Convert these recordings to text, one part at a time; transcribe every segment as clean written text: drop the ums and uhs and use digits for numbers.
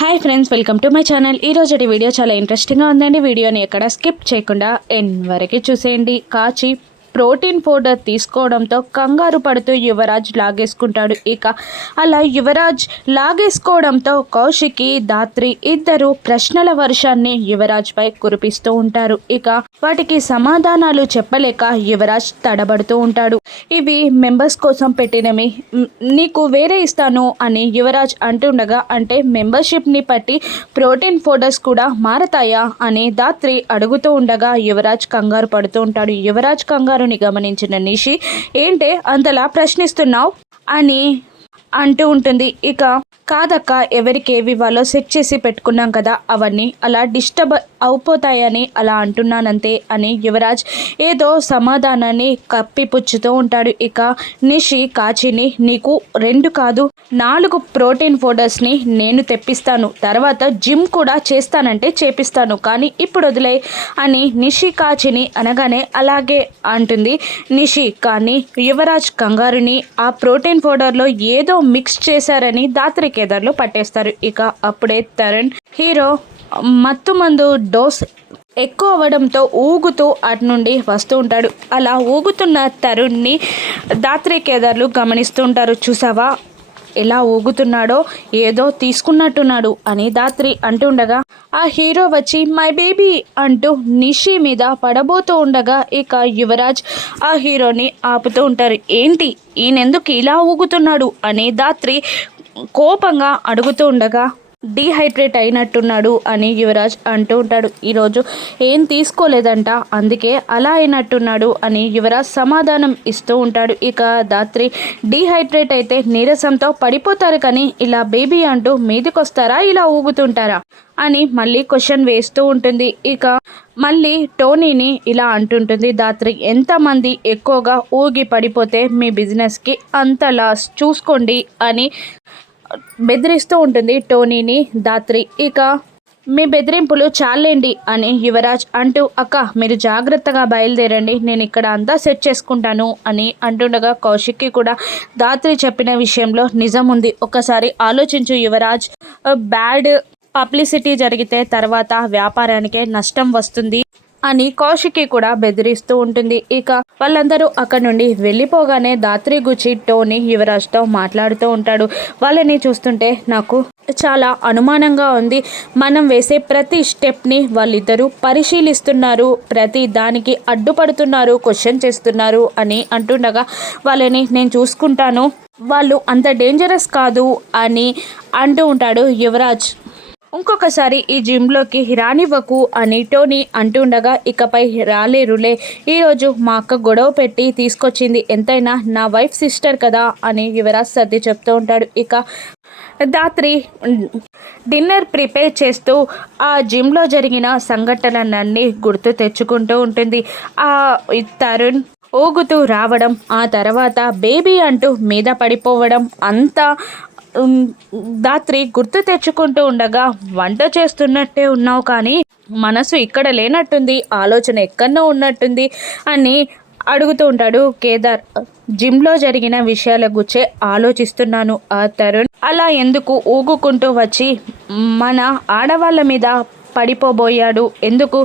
Hi friends, welcome to my channel. ఈరోజు video చాలా ఇంట్రెస్టింగ్గా ఉందండి. వీడియోని ఎక్కడ స్కిప్ చేయకుండా ఎండ్ వరకు చూసేయండి. కాచి ప్రోటీన్ పౌడర్ తీసుకోవడంతో కంగారు పడుతూ యువరాజ్ లాగేసుకుంటాడు. ఇక అలా యువరాజ్ లాగేసుకోవడంతో కౌశికి, ధాత్రి ఇద్దరు ప్రశ్నల వర్షాన్ని యువరాజ్పై కురిపిస్తూ ఉంటారు. ఇక వాటికి సమాధానాలు చెప్పలేక యువరాజ్ తడబడుతూ ఉంటాడు. ఇవి మెంబర్స్ కోసం పెట్టినవి, నీకు వేరే ఇస్తాను అని యువరాజ్ అంటుండగా, అంటే మెంబర్షిప్ని బట్టి ప్రోటీన్ పౌడర్స్ కూడా మారతాయా అని ధాత్రి అడుగుతూ ఉండగా యువరాజ్ కంగారు పడుతూ ఉంటాడు. యువరాజ్ కంగారుని గమనించిన నిషి, ఏంటే అంతలా ప్రశ్నిస్తున్నావు అని అంటూ ఉంటుంది. ఇక కాదక్క, ఎవరికి ఏవి ఇవ్వాలో సెట్ చేసి పెట్టుకున్నాం కదా, అవన్నీ అలా డిస్టర్బ్ అయిపోతాయని అలా అంటున్నానంతే అని యువరాజ్ ఏదో సమాధానాన్ని కప్పిపుచ్చుతూ ఉంటాడు. ఇక నిషి కాచిని, నీకు 2 కాదు 4 ప్రోటీన్ పౌడర్స్ని నేను తెప్పిస్తాను, తర్వాత జిమ్ కూడా చేస్తానంటే చేపిస్తాను, కానీ ఇప్పుడు వదిలే అని నిషి కాచిని అనగానే అలాగే అంటుంది నిషి. కానీ యువరాజ్ కంగారుని ఆ ప్రోటీన్ పౌడర్లో ఏదో మిక్స్ చేశారని ధాత్రి కేదార్లో పట్టేస్తారు. ఇక అప్పుడే తరుణ్ హీరో మత్తు మందు డోస్ ఎక్కువ అవ్వడంతో ఊగుతూ అటు నుండి వస్తూ ఉంటాడు. అలా ఊగుతున్న తరుణ్ని ధాత్రి కేదార్లు గమనిస్తూ ఉంటారు. చూసావా ఎలా ఊగుతున్నాడో, ఏదో తీసుకున్నట్టున్నాడు అని ధాత్రి అంటుండగా ఆ హీరో వచ్చి మై బేబీ అంటూ నిషి మీద పడబోతూ ఉండగా ఇక యువరాజ్ ఆ హీరోని ఆపుతూ ఉంటారు. ఏంటి ఈయనెందుకు ఇలా ఊగుతున్నాడు అని ధాత్రి కోపంగా అడుగుతూ ఉండగా, డీహైడ్రేట్ అయినట్టున్నాడు అని యువరాజ్ అంటూ ఉంటాడు. ఈరోజు ఏం తీసుకోలేదంట, అందుకే అలా అయినట్టున్నాడు అని యువరాజ్ సమాధానం ఇస్తూ ఉంటాడు. ఇక ధాత్రి, డీహైడ్రేట్ అయితే నీరసంతో పడిపోతారు, కానీ ఇలా బేబీ అంటూ మీదికొస్తారా, ఇలా ఊగుతుంటారా అని మళ్ళీ క్వశ్చన్ వేస్తూ ఉంటుంది. ఇక మళ్ళీ టోనీని ఇలా అంటుంటుంది ధాత్రి, ఎంతమంది ఎక్కువగా ఊగి పడిపోతే మీ బిజినెస్కి అంత లాస్, చూసుకోండి అని బెదిరిస్తూ ఉంటుంది టోనీని ధాత్రి. ఇక మీ బెదిరింపులు చాలేండి అని యువరాజ్ అంటూ, అక్క మీరు జాగ్రత్తగా బయలుదేరండి, నేను ఇక్కడ అంతా సెట్ చేసుకుంటాను అని అంటుండగా కౌశిక్కి కూడా ధాత్రి చెప్పిన విషయంలో నిజం ఉంది, ఒక్కసారి ఆలోచించు యువరాజ్, బ్యాడ్ పబ్లిసిటీ జరిగితే తర్వాత వ్యాపారానికే నష్టం వస్తుంది అని కౌశికి కూడా బెదిరిస్తూ ఉంటుంది. ఇక వాళ్ళందరూ అక్కడ నుండి వెళ్ళిపోగానే ధాత్రి గుచ్చి టోనీ యువరాజ్తో మాట్లాడుతూ ఉంటాడు. వాళ్ళని చూస్తుంటే నాకు చాలా అనుమానంగా ఉంది, మనం వేసే ప్రతి స్టెప్ని వాళ్ళిద్దరూ పరిశీలిస్తున్నారు, ప్రతి దానికి అడ్డుపడుతున్నారు, క్వశ్చన్ చేస్తున్నారు అని అంటుండగా, వాళ్ళని నేను చూసుకుంటాను, వాళ్ళు అంత డేంజరస్ కాదు అని అంటూ ఉంటాడు యువరాజ్. ఇంకొకసారి ఈ జిమ్లోకి రానివ్వకు అని టోనీ అంటుండగా, ఇకపై రాలేరులే, ఈరోజు మా అక్క గొడవ పెట్టి తీసుకొచ్చింది, ఎంతైనా నా వైఫ్ సిస్టర్ కదా అని యువరాజ్ సర్ది చెప్తూ ఉంటాడు. ఇక ధాత్రి డిన్నర్ ప్రిపేర్ చేస్తూ ఆ జిమ్లో జరిగిన సంఘటనలన్నీ గుర్తు తెచ్చుకుంటూ ఉంటుంది. ఆ తరుణ్ ఊగుతూ రావడం, ఆ తర్వాత బేబీ అంటూ మీద పడిపోవడం అంతా ధాత్రి గుర్తు తెచ్చుకుంటూ ఉండగా, వంట చేస్తున్నట్టే ఉన్నావు కానీ మనసు ఇక్కడ లేనట్టుంది, ఆలోచన ఎక్కడో ఉన్నట్టుంది అని అడుగుతూ ఉంటాడు కేదార్. జిమ్లో జరిగిన విషయాల గుచ్చే ఆలోచిస్తున్నాను. ఆ తరుణ్ అలా ఎందుకు ఊగుకుంటూ వచ్చి మన ఆడవాళ్ళ మీద పడిపోబోయాడు, ఎందుకు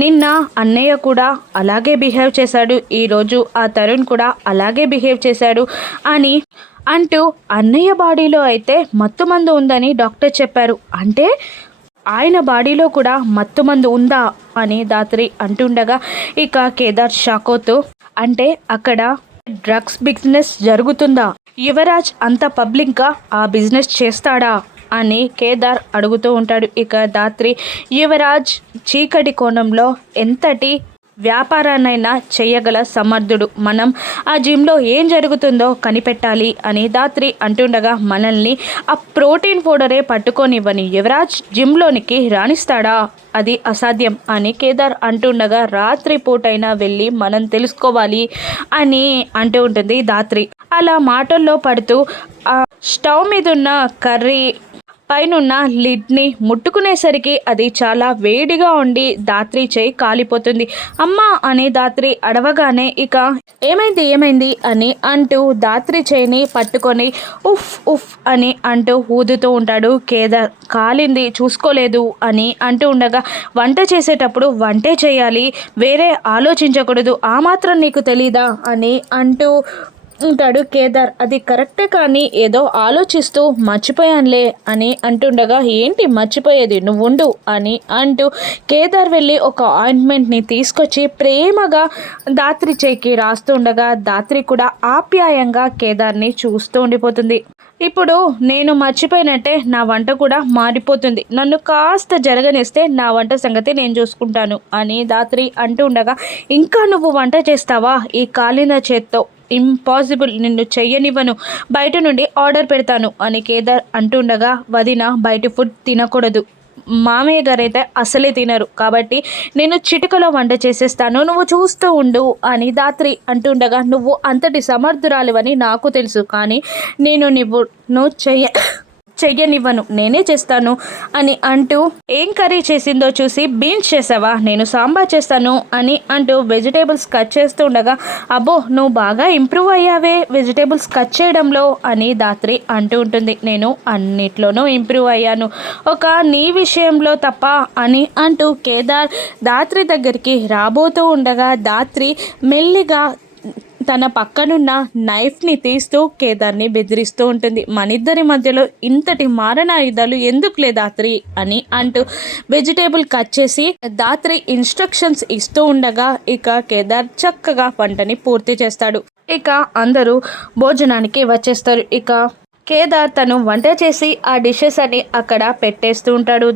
నిన్న అన్నయ్య కూడా అలాగే బిహేవ్ చేశాడు, ఈరోజు ఆ తరుణ్ కూడా అలాగే బిహేవ్ చేశాడు అని అంటూ, అన్నయ్య బాడీలో అయితే మత్తుమందు ఉందని డాక్టర్ చెప్పారు, అంటే ఆయన బాడీలో కూడా మత్తుమందు ఉందా అని ధాత్రి అంటుండగా, ఇక కేదార్ షాక్ అవుతూ, అంటే అక్కడ డ్రగ్స్ బిజినెస్ జరుగుతుందా, యువరాజ్ అంత పబ్లిక్గా ఆ బిజినెస్ చేస్తాడా అని కేదార్ అడుగుతూ ఉంటాడు. ఇక ధాత్రి, యువరాజ్ చీకటి కోణంలో ఎంతటి వ్యాపారాన్నైనా చేయగల సమర్థుడు, మనం ఆ జిమ్లో ఏం జరుగుతుందో కనిపెట్టాలి అని ధాత్రి అంటుండగా, మనల్ని ఆ ప్రోటీన్ పౌడరే పట్టుకొనివ్వని యువరాజ్ జిమ్లోనికి రాణిస్తాడా, అది అసాధ్యం అని కేదార్ అంటుండగా, రాత్రి పూటైనా వెళ్ళి మనం తెలుసుకోవాలి అని అంటూ ఉంటుంది ధాత్రి. అలా మాటల్లో పడుతూ ఆ స్టవ్ మీద ఉన్న కర్రీ పైనున్న లిడ్ని ముట్టుకునేసరికి అది చాలా వేడిగా ఉండి ధాత్రి చేయి కాలిపోతుంది. అమ్మా అని ధాత్రి అడవగానే ఇక ఏమైంది అని అంటూ ధాత్రి చేయిని పట్టుకొని ఉఫ్ ఉఫ్ అని అంటూ ఊదుతూ ఉంటాడు కేదార్. కాలింది చూసుకోలేదు అని అంటూ ఉండగా వంట చేసేటప్పుడు వంటే చేయాలి, వేరే ఆలోచించకూడదు, ఆ మాత్రం నీకు తెలీదా అని అంటూ ఉంటాడు కేదార్. అది కరెక్టే కానీ ఏదో ఆలోచిస్తూ మర్చిపోయానులే అని అంటుండగా ఏంటి మర్చిపోయేది నువ్వుండు అని అంటూ కేదార్ వెళ్ళి ఒక ఆయింట్మెంట్ని తీసుకొచ్చి ప్రేమగా ధాత్రి చేయికి రాస్తుండగా ధాత్రి కూడా ఆప్యాయంగా కేదార్ని చూస్తూ ఉండిపోతుంది. ఇప్పుడు నేను మర్చిపోయినట్టే నా వంట కూడా మారిపోతుంది, నన్ను కాస్త జరగనిస్తే నా వంట సంగతి నేను చూసుకుంటాను అని ధాత్రి అంటూ ఉండగా ఇంకా నువ్వు వంట చేస్తావా ఈ కాలిన చేత్తో, ఇంపాసిబుల్, నిన్ను చెయ్యనివ్వను, బయట నుండి ఆర్డర్ పెడతాను అని కేదార్ అంటుండగా వదిన బయట ఫుడ్ తినకూడదు, మామయ్య గారైతే అసలే తినరు, కాబట్టి నేను చిటికలో వంట చేసేస్తాను, నువ్వు చూస్తూ ఉండు అని ధాత్రి అంటుండగా నువ్వు అంతటి సమర్థురాలివని నాకు తెలుసు, కానీ నేను నువ్వు చెయ్యనివ్వను, నేనే చేస్తాను అని అంటూ ఏం కర్రీ చేసిందో చూసి బీన్స్ చేసావా, నేను సాంబార్ చేస్తాను అని అంటూ వెజిటేబుల్స్ కట్ చేస్తూ ఉండగా అబ్బో నువ్వు బాగా ఇంప్రూవ్ అయ్యావే వెజిటేబుల్స్ కట్ చేయడంలో అని ధాత్రి అంటూ ఉంటుంది. నేను అన్నిట్లోనూ ఇంప్రూవ్ అయ్యాను, ఒక నీ విషయంలో తప్ప అని అంటూ కేదార్ ధాత్రి దగ్గరికి రాబోతూ ఉండగా ధాత్రి మెల్లిగా తన పక్కనున్న నైఫ్ని తీస్తూ కేదార్ని బెదిరిస్తూ ఉంటుంది. మనిద్దరి మధ్యలో ఇంతటి మారణాయుధాలు ఎందుకులే ధాత్రి అని అంటూ వెజిటేబుల్ కట్ చేసి ధాత్రి ఇన్స్ట్రక్షన్స్ ఇస్తూ ఉండగా ఇక కేదార్ చక్కగా వంటని పూర్తి చేస్తాడు. ఇక అందరూ భోజనానికి వచ్చేస్తారు. ఇక కేదార్ తను వంట చేసి ఆ డిషెస్ అని అక్కడ పెట్టేస్తూ ఉంటాడు.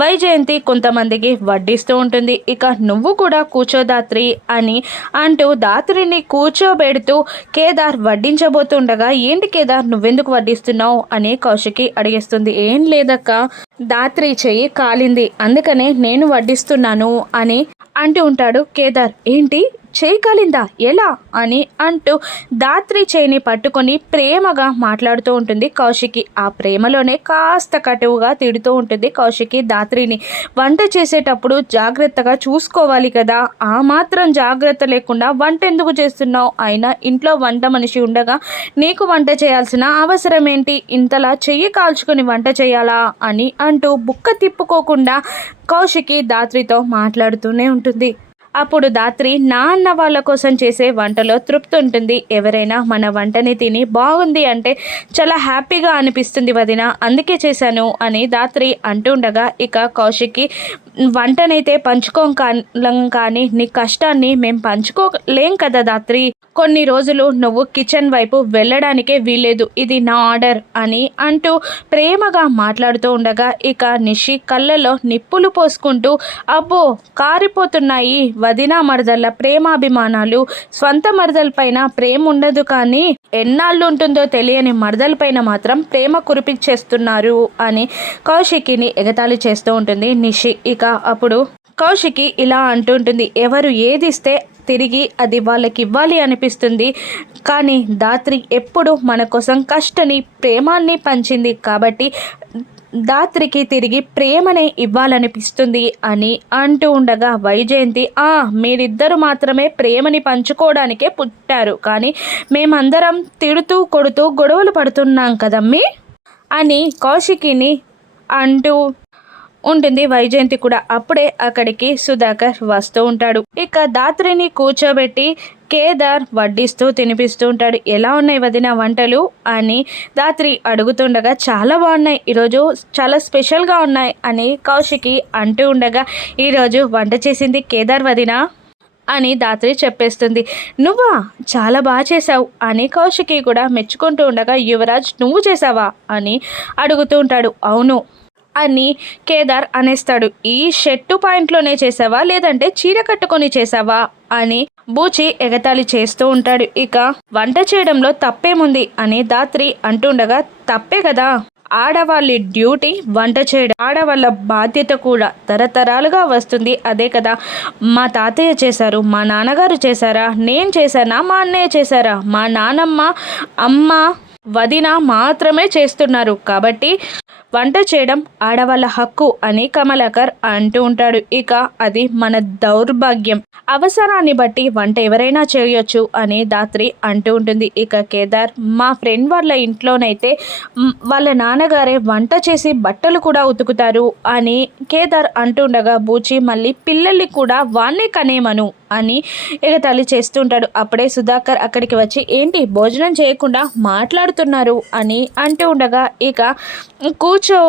వైజయంతి కొంతమందికి వడ్డిస్తూ ఉంటుంది. ఇక నువ్వు కూడా కూర్చో ధాత్రి అని అంటూ ధాత్రిని కూర్చోబెడుతూ కేదార్ వడ్డించబోతుండగా ఏంటి కేదార్ నువ్వెందుకు వడ్డిస్తున్నావు అని కౌశికి అడిగేస్తుంది. ఏం లేదక్క, ధాత్రి చెయ్యి కాలింది అందుకనే నేను వడ్డిస్తున్నాను అని అంటూ ఉంటాడు కేదార్. ఏంటి చేయి కాలిందా ఎలా అని అంటూ ధాత్రి చేయిని పట్టుకొని ప్రేమగా మాట్లాడుతూ ఉంటుంది కౌశికి. ఆ ప్రేమలోనే కాస్త కటువుగా తిడుతూ ఉంటుంది కౌశికి ధాత్రిని. వంట చేసేటప్పుడు జాగ్రత్తగా చూసుకోవాలి కదా, ఆ మాత్రం జాగ్రత్త లేకుండా వంట ఎందుకు చేస్తున్నావు, అయినా ఇంట్లో వంట మనిషి ఉండగా నీకు వంట చేయాల్సిన అవసరం ఏంటి, ఇంతలా చెయ్యి కాల్చుకొని వంట చేయాలా అని అంటూ బుక్క తిప్పుకోకుండా కౌశికి ధాత్రితో మాట్లాడుతూనే ఉంటుంది. అప్పుడు ధాత్రి నా అన్న వాళ్ళ కోసం చేసే వంటలో తృప్తి ఉంటుంది, ఎవరైనా మన వంటని తిని బాగుంది అంటే చాలా హ్యాపీగా అనిపిస్తుంది వదిన, అందుకే చేశాను అని ధాత్రి అంటుండగా ఇక కౌశికి వంటనైతే పంచుకోగలం కానీ నీ కష్టాన్ని మేము పంచుకోలేం కదా ధాత్రి, కొన్ని రోజులు నువ్వు కిచెన్ వైపు వెళ్ళడానికే వీల్లేదు, ఇది నా ఆర్డర్ అని అంటూ ప్రేమగా మాట్లాడుతూ ఉండగా ఇక నిషి కళ్ళలో నిప్పులు పోసుకుంటూ అబ్బో కారిపోతున్నాయి వదినా మరదళ్ళ ప్రేమాభిమానాలు, స్వంత మరదలపైన ప్రేమ ఉండదు కానీ ఎన్నాళ్ళు ఉంటుందో తెలియని మరదలపైన మాత్రం ప్రేమ కురిపించేస్తున్నారు అని కౌశికిని ఎగతాళి చేస్తూ ఉంటుంది నిషి. ఇక అప్పుడు కౌశికి ఇలా అంటుంటుంది, ఎవరు ఏదిస్తే తిరిగి అది వాళ్ళకి ఇవ్వాలి అనిపిస్తుంది, కానీ ధాత్రి ఎప్పుడు మన కోసం కష్టని ప్రేమాన్ని పంచింది కాబట్టి ధాత్రికి తిరిగి ప్రేమనే ఇవ్వాలనిపిస్తుంది అని అంటూ ఉండగా వైజయంతి మీరిద్దరు మాత్రమే ప్రేమని పంచుకోవడానికే పుట్టారు, కానీ మేమందరం తిడుతూ కొడుతూ గొడవలు పడుతున్నాం కదమ్మీ అని కౌశికిని అంటూ ఉంటుంది వైజయంతి కూడా. అప్పుడే అక్కడికి సుధాకర్ వస్తూ ఉంటాడు. ఇక ధాత్రిని కూర్చోబెట్టి కేదార్ వడ్డిస్తూ తినిపిస్తూ ఉంటాడు. ఎలా ఉన్నాయి వదిన వంటలు అని ధాత్రి అడుగుతుండగా చాలా బాగున్నాయి, ఈరోజు చాలా స్పెషల్గా ఉన్నాయి అని కౌశికి అంటూ ఉండగా ఈరోజు వంట చేసింది కేదార్ వదిన అని ధాత్రి చెప్పేస్తుంది. నువ్వా, చాలా బాగా చేసావు అని కౌశికి కూడా మెచ్చుకుంటూ ఉండగా యువరాజ్ నువ్వు చేసావా అని అడుగుతూ ఉంటాడు. అవును అని కేదార్ అనేస్తాడు. ఈ షర్టు పాయింట్లోనే చేసావా లేదంటే చీర కట్టుకొని చేసావా అని బూచి ఎగతాళి చేస్తూ ఉంటాడు. ఇక వంట చేయడంలో తప్పేముంది అని ధాత్రి అంటుండగా తప్పే కదా, ఆడవాళ్ళ డ్యూటీ వంట చేయడం, ఆడవాళ్ళ బాధ్యత కూడా తరతరాలుగా వస్తుంది, అదే కదా మా తాతయ్య చేశారు, మా నాన్నగారు చేశారా, నేను చేశానా, మా అన్నయ్య చేశారా, మా నానమ్మ అమ్మ వదిన మాత్రమే చేస్తున్నారు, కాబట్టి వంట చేయడం ఆడవాళ్ళ హక్కు అని కమలాకర్ అంటూ ఉంటాడు. ఇక అది మన దౌర్భాగ్యం, అవసరాన్ని బట్టి వంట ఎవరైనా చేయొచ్చు అని ధాత్రి అంటూ ఉంటుంది. ఇక కేదార్, మా ఫ్రెండ్ వాళ్ళ ఇంట్లోనైతే వాళ్ళ నాన్నగారే వంట చేసి బట్టలు కూడా ఉతుకుతారు అని కేదార్ అంటుండగా బూచి మళ్ళీ పిల్లల్ని కూడా వాళ్ళే కనేమను అని ఎగతాళి చేస్తుంటాడు. అప్పుడే సుధాకర్ అక్కడికి వచ్చి ఏంటి భోజనం చేయకుండా మాట్లాడుతున్నారు అని అంటూ ఉండగా ఇక కూర్చో,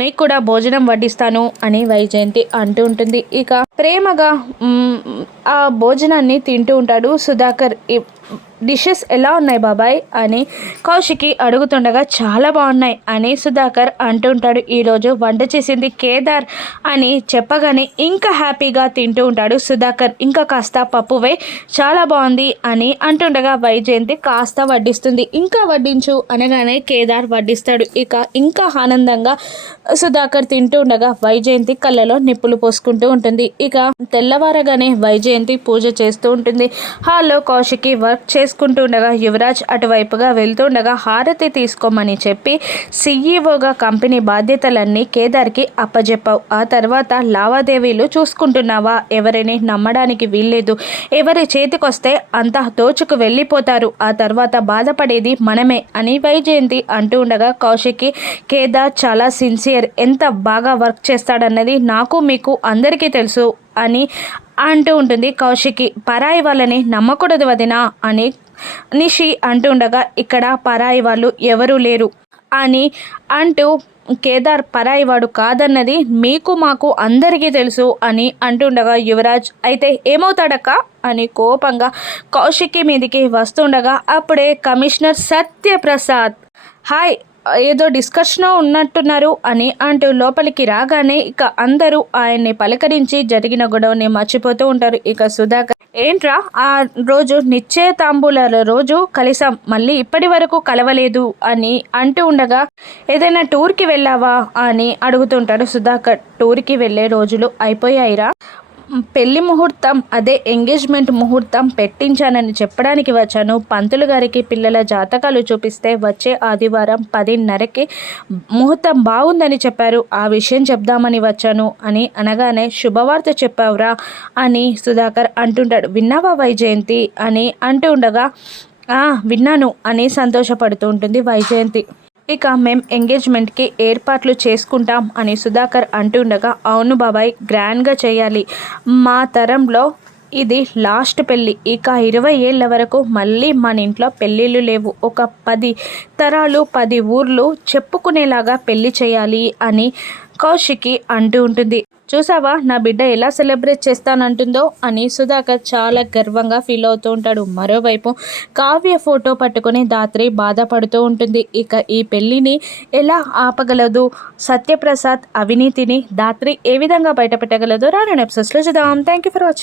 నీకు కూడా భోజనం వడ్డిస్తాను అని వైజయంతి అంటూ ఉంటుంది. ఇక ప్రేమగా ఆ భోజనాన్ని తింటూ ఉంటాడు సుధాకర్. డిషెస్ ఎలా ఉన్నాయి బాబాయ్ అని కౌశికి అడుగుతుండగా చాలా బాగున్నాయి అని సుధాకర్ అంటుంటాడు. ఈరోజు వంట చేసింది కేదార్ అని చెప్పగానే ఇంకా హ్యాపీగా తింటూ ఉంటాడు సుధాకర్. ఇంకా కాస్త పప్పువే, చాలా బాగుంది అని అంటుండగా వైజయంతి కాస్త వడ్డిస్తుంది. ఇంకా వడ్డించు అనగానే కేదార్ వడ్డిస్తాడు. ఇక ఇంకా ఆనందంగా సుధాకర్ తింటూ ఉండగా వైజయంతి కళ్ళలో నిప్పులు పోసుకుంటూ ఉంటుంది. ఇక తెల్లవారగానే వైజయంతి పూజ చేస్తూ ఉంటుంది. హాల్లో కౌశికి వర్క్ చేసుకుంటూ ఉండగా యువరాజ్ అటువైపుగా వెళ్తుండగా హారతి తీసుకోమని చెప్పి సీఈఓగా కంపెనీ బాధ్యతలన్నీ కేదార్కి అప్పజెప్పావు. ఆ తర్వాత లావాదేవీలు చూసుకుంటున్నావా? ఎవరిని నమ్మడానికి వీల్లేదు. ఎవరి చేతికొస్తే అంతా దోచుకు వెళ్ళిపోతారు. ఆ తర్వాత బాధపడేది మనమే అని వైజయంతి అంటూ ఉండగా కౌశికి, కేదార్ చాలా సిన్సియర్, ఎంత బాగా వర్క్ చేస్తాడన్నది నాకు మీకు అందరికీ తెలుసు అని అంటూ ఉంటుంది. కౌశికి, పరాయి వాళ్ళని నమ్మకూడదు వదినా అని నిషి అంటుండగా ఇక్కడ పరాయి వాళ్ళు ఎవరూ లేరు అని అంటూ కేదార్ పరాయివాడు కాదన్నది మీకు మాకు అందరికీ తెలుసు అని అంటుండగా యువరాజ్ అయితే ఏమవుతాడక్క అని కోపంగా కౌశికి మీదికి వస్తుండగా అప్పుడే కమిషనర్ సత్యప్రసాద్ హాయ్ ఏదో డిస్కషన్ ఉన్నట్టున్నారు అని అంటూ లోపలికి రాగానే ఇక అందరూ ఆయన్ని పలకరించి జరిగిన గొడవని మర్చిపోతూ ఉంటారు. ఇక సుధాకర్, ఏంట్రా ఆ రోజు నిశ్చయతాంబూలాల రోజు కలిసాం, మళ్ళీ ఇప్పటి వరకు కలవలేదు అని అంటూ ఉండగా ఏదైనా టూర్కి వెళ్ళావా అని అడుగుతుంటాడు సుధాకర్. టూర్కి వెళ్ళే రోజులు అయిపోయాయిరా, పెళ్లి ముహూర్తం అదే ఎంగేజ్మెంట్ ముహూర్తం పెట్టించానని చెప్పడానికి వచ్చాను. పంతులు గారికి పిల్లల జాతకాలు చూపిస్తే వచ్చే ఆదివారం 10:30కి ముహూర్తం బాగుందని చెప్పారు. ఆ విషయం చెప్దామని వచ్చాను అని అనగానే శుభవార్త చెప్పావురా అని సుధాకర్ అంటుంటాడు. విన్నావా వైజయంతి అని అంటూ ఉండగా విన్నాను అని సంతోషపడుతూ ఉంటుంది వైజయంతి. ఇక మేం ఎంగేజ్మెంట్కి ఏర్పాట్లు చేసుకుంటాం అని సుధాకర్ అంటుండగా అవును బాబాయ్, గ్రాండ్గా చేయాలి, మా తరంలో ఇది లాస్ట్ పెళ్ళి, ఇక 20 ఏళ్ళ వరకు మళ్ళీ మన ఇంట్లో పెళ్ళిళ్ళు లేవు, ఒక 10 తరాలు 10 ఊర్లు చెప్పుకునేలాగా పెళ్ళి చేయాలి అని కౌశికి అంటూ ఉంటుంది. చూసావా నా బిడ్డ ఎలా సెలబ్రేట్ చేస్తానంటుందో అని సుధాకర్ చాలా గర్వంగా ఫీల్ అవుతూ ఉంటాడు. మరోవైపు కావ్య ఫోటో పట్టుకుని ధాత్రి బాధపడుతూ ఉంటుంది. ఇక ఈ పెళ్ళిని ఎలా ఆపగలదు, సత్యప్రసాద్ అవినీతిని ధాత్రి ఏ విధంగా బయటపెట్టగలదో రానున్న ఎపిసోడ్స్లో చూద్దాం. Thank you for watching.